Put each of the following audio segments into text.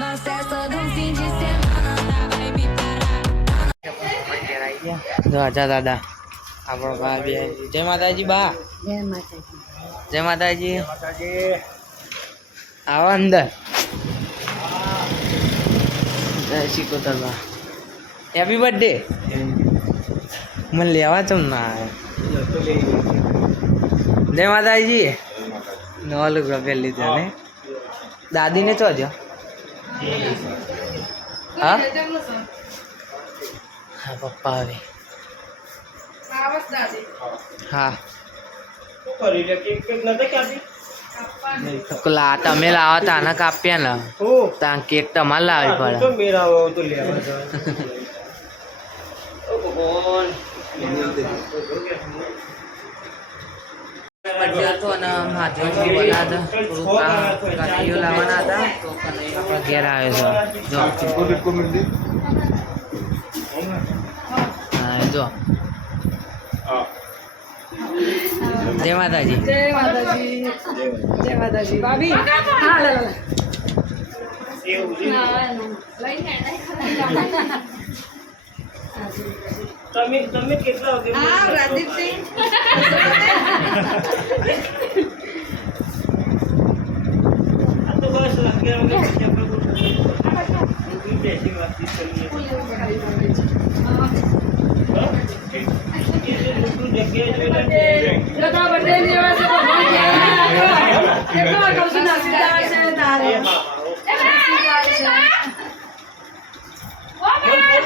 Nós festa um fim de semana vai me parar. જો આજા દાદા. આપણો બા બે. જય માતાજી બા. જય માતાજી. જય માતાજી. આવો અંદર. જય શ્રી કોતર બા. હેપી બર્થડે મને લેવા તમ ના આવે. જય માતાજી. લુગડા પહેરી લીધા ને. દાદીને ચોજો હા? હા પપ્પા આવે. હા લા તમે લાવો તાને કાપ્યા ને. ત્યાં કેક તમારે લાવવી પડે. બર્થડે હતો અને થોડુંક કનૈયો લાવવાના હતા. તો કનૈયો આપણા ઘેર આવ્યો છે. જો. જો. જય માતાજી. જય માતાજી. જય માતાજી. ભાભી હા લે લે તમે તમે કેટલા વાગે હા રાજદીપસિંહ. આ તો બસ અગિયાર વાગે પછી આપણે કોઈ બેસી વાતચીત કરીએ. હા? એ લોકો જગ્યાએ જોઈને લતા બર્થડે ની વાત છે ભગવાન ગયા કેટલો કહું છું નસીબદાર છે તારે એ હા, હા, ઓકે. મને ફોન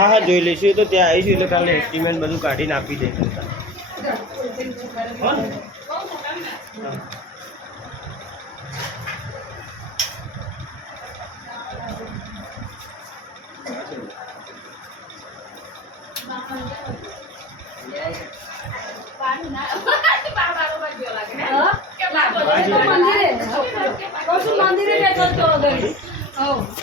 હા હા જોઈ લઈશું. તો ત્યાં આવીશું એટલે કાલે એસ્ટિમેટ બધું કાઢીને આપી દઈશું હા ને? હા. મંદિરે કહું છું મંદિરે બેઠો છો ઘડી હો હું બાંગ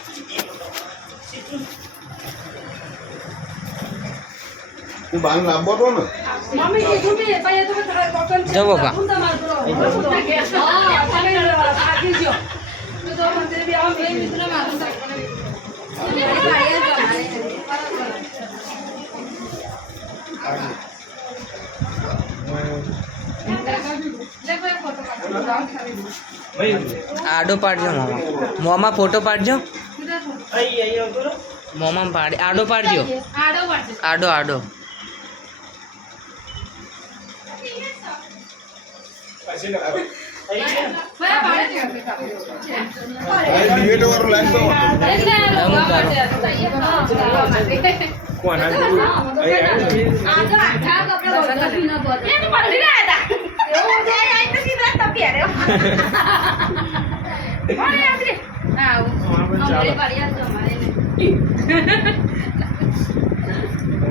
લાંબો હતો ને મમ્મી કીધું બી પછી તમે તારા કોટન છે જો બાપા. હું તમારે કરો હા તમે થાકી ગયો તો તો મંદિરે બી આવો બે મિત્ર મારું આડો પાડજો મોમાં મોમાં ફોટો પાડજો અહીં અહીં આવતો રહો. મોમાં પાડે આડો પાડજો આડો પડશે આડો આડો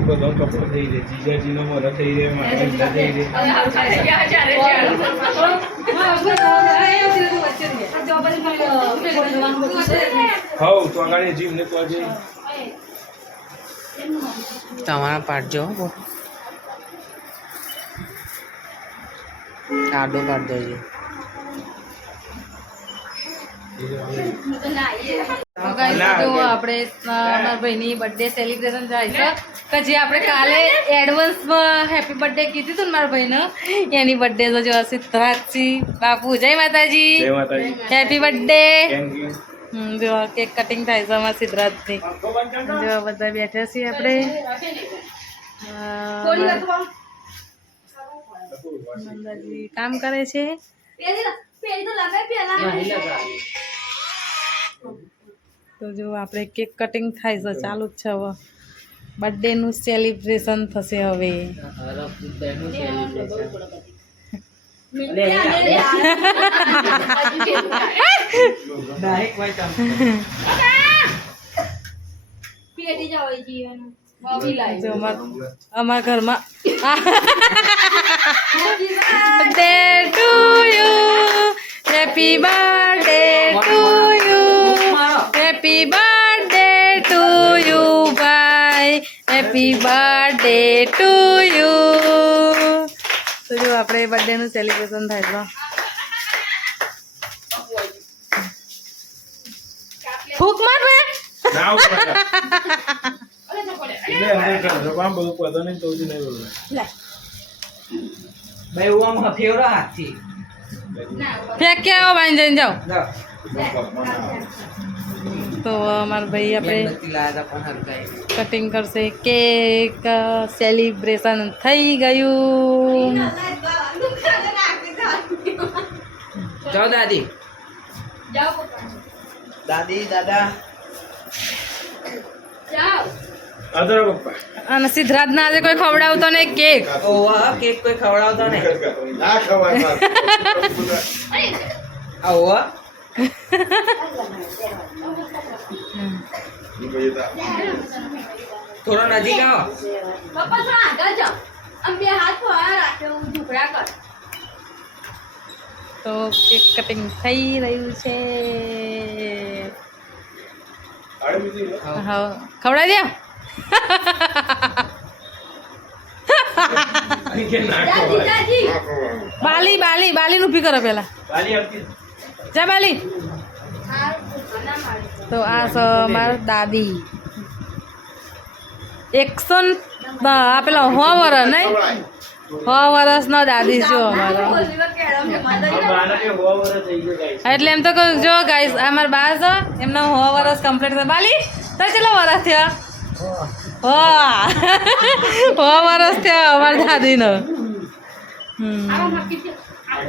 તો બધો કપડો થઈ જાય. જીજાજીનો મોઢો થઈ જાય મારા ઈંડા થઈ જાય. હવ તો આગળ જીમ ને તો આજે તમારા પાડજો હો. આડો કાઢ દેજો. તો ગાઈસ જો આપણે અ, મારા ભાઈની બર્થડે સેલિબ્રેશન થાય છે કે જે આપણે કાલે એડવાન્સમાં હેપી બર્થડે કીધું હતું ને મારા ભાઈને એની બર્થડે તો જો સિદ્ધરાજજી બાપુ. જય માતાજી. જય માતાજી. હેપી બર્થડે થેન્ક જો કેક કટિંગ થાય છે અમારા સિદ્ધરાજની. જો બધા બેઠા છીએ આપણે. કામ કરે છે. તો જો આપણે કેક કટિંગ થાય છે ચાલુ જ છે હવે. બર્થડેનું સેલિબ્રેશન થશે હવે. અમાર ઘરમાં happy birthday to happy birthday to you ભાઈ હેપી બર્થડે ટુ યુ તો જો આપણે બર્થડેનું સેલિબ્રેશન થાય છે ફૂક માર બે ફેંક્યા બધું પતો નહીં તો જ નહીં બોલવું ભાઈ હું આમ ફેવરો હાથથી. ફેંક કે આવો બાંધી જઈને જાઓ જાઓ તો અમારા ભાઈ આપણે કટિંગ કરશે. કેક સેલિબ્રેશન થઈ ગયું. જાઓ દાદી. દાદી દાદા. અને સિદ્ધરાજ સિદ્ધરાજના આજે કોઈ ખવડાવતો નહીં કેક. કેક કોઈ ખવડાવતો નહીં. ના ખવાય ઓવા થોડો નજીક આવો. તો કેક કટિંગ થઈ રહ્યું છે. હા ખવડાવી દો. બાલી બાલી બાલી નું ઊભી કરો પેલા વાલી આવતી જા બાલી તો આ છે અમારા દાદી. એકસો ન- આ પેલા હો વરસ નહીં? હો વર્ષનો દાદી જો અમારો. વરસ એટલે એમ તો કહું, જો ગાઈસ અમારા બા છે, એમનો હો વર્ષ કમ્પ્લીટ થયો બાલી તો કેટલો વર્ષ થયો? હો હો વર્ષ થયો અમારા દાદીનો. હમ. જો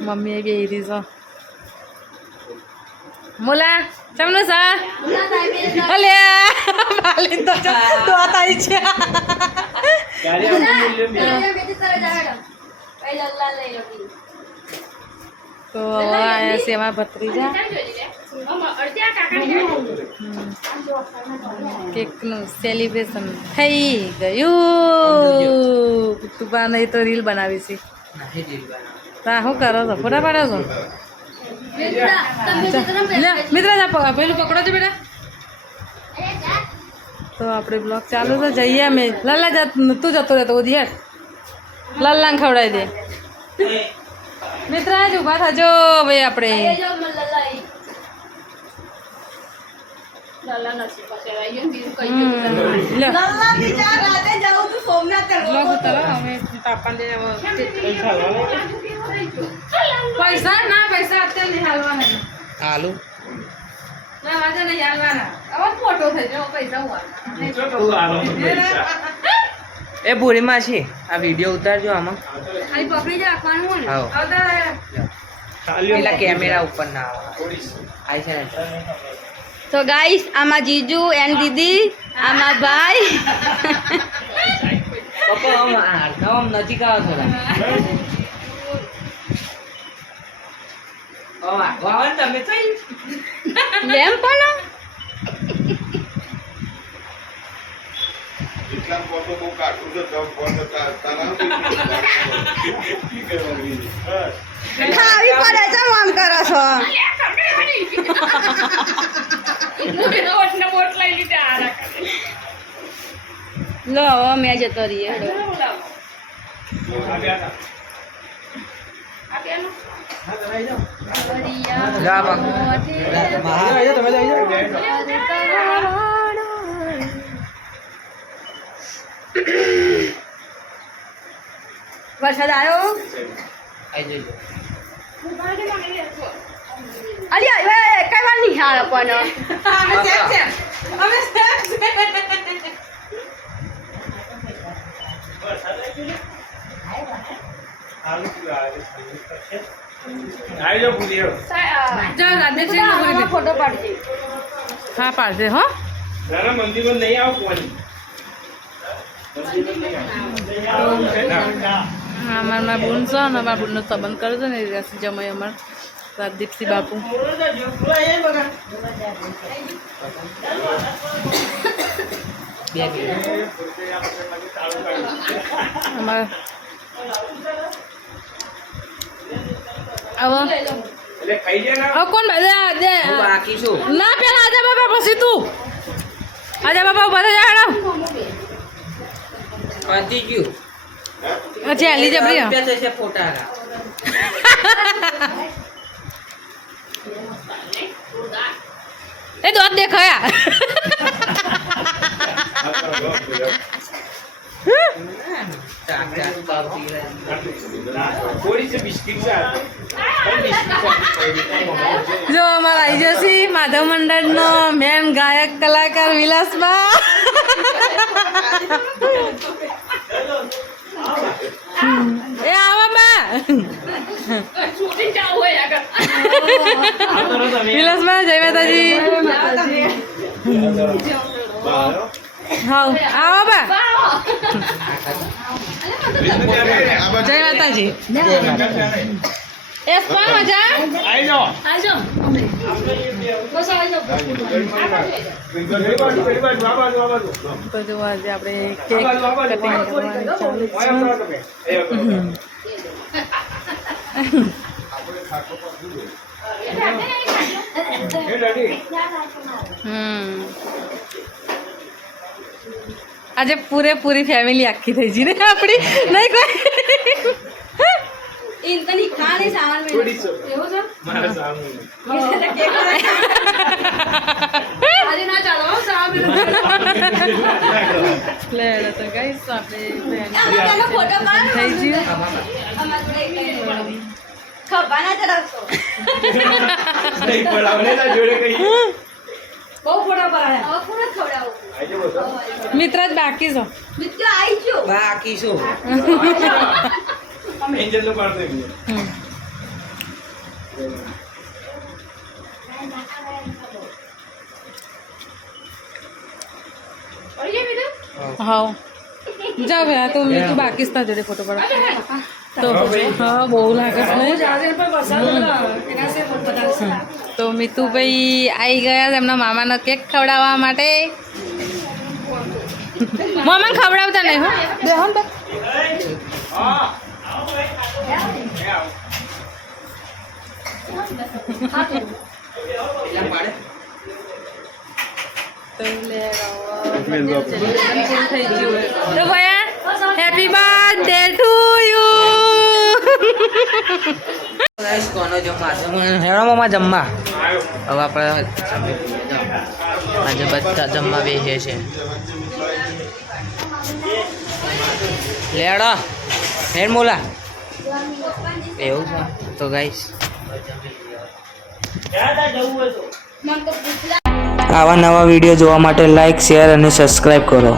મમ્મીએ બે હતી છો મુલા ચમનું સા? અલે બાલી તો તો આવી છે. તો આયા અમારા ભત્રીજા. કેકનું સેલિબ્રેશન થઈ ગયું. તુબા નહીં તો રીલ બનાવી છે. તા શું કરો છો? ફોટા પાડો છો? મિત્ર પેલું પકડો છો બેટા? તો આપણે બ્લોગ ચાલુ છે જઈએ અમે. લલ્લા જા તું જતો રહેતો ઉધી હેઠ લલ્લાને ખવડાવી દે. મિત્ર આજ ઊભા થજો ભાઈ આપણે હમ, લે. બ્લોગ ઉતારો હવે તાપણ દે પૈસા ના પૈસા અત્યારે નહીં હાલવાના. ના વાંધો નહીં હાલવાના. હવે ફોટો થઈ પૈસા એ ભૂરીમાં છે. આ વીડિયો ઉતારજો આમાં. પકડી રાખવાનું. પેલા કેમેરા ઉપર ના આવે આઈ છે ને. તો ગાઈસ આમાં જીજુ એન્ડ દીદી આમાં ભાઈ નજીક આવો ને તમે પણ એટલા ફોટો બહુ કાઢું છે તો તા- તારા ખાવી પડે છે આમ કરો છો. લો હવે મેં જતો રહીએ. હેડો. જા બા વરસાદ આવ્યો અલી હવે કઈ વાર પણ રાધે છે આમાં ફોટો પાડજે. હા પાડજે હો. મંદિરમાં નહીં આવો કોની હા અમારા મારા બુન છે અને મારા બુનનો સંબંધ કરે છે ને રસી જમાઈ અમાર રાજદીપસિંહ બાપુ. અમાર આવો. કોણ બાકી છું. ના પેલા આજે બાપા પછી તું. આજે બાપા બધા થઈ હેડો ગયું. પછી આલી જબરી ફોટા એ દોત દેખાયા. જો અમારા આવી જશે માધવ મંડળનો મેન ગાયક કલાકાર વિલાસબા. હાઉ આવો બા જય માતાજી મજા જો આજે આપણે કેક કટિંગ કરવાની છે. એ. એ. હમ આજે પૂરેપૂરી ફેમિલી આખી થઈ ગઈ ને આપણી. નહીં કોઈ? છે. ખભાના ચડાવશો. મિત્ર જ બાકી છો. બાકી છો. હા. જાવ તું આ તો મેં તો બાકી જ જોડે ફોટો પાડો. તો હા બહુ લાગે છે ને? તો મિતુભાઈ આવી ગયા એમના એમના મામાનો કેક ખવડાવવા માટે. મામા ખવડાવતા નહીં હો. બે હો બે. તો હેપી બર્થડે ટુ યુ જમવા હવે આપણે આજે બધા જમવા બેસીએ છે લેડો મોલા એવું છે તો ગાઈશ આવા નવા વીડિયો જોવા માટે લાઈક શેર અને સબસ્ક્રાઈબ કરો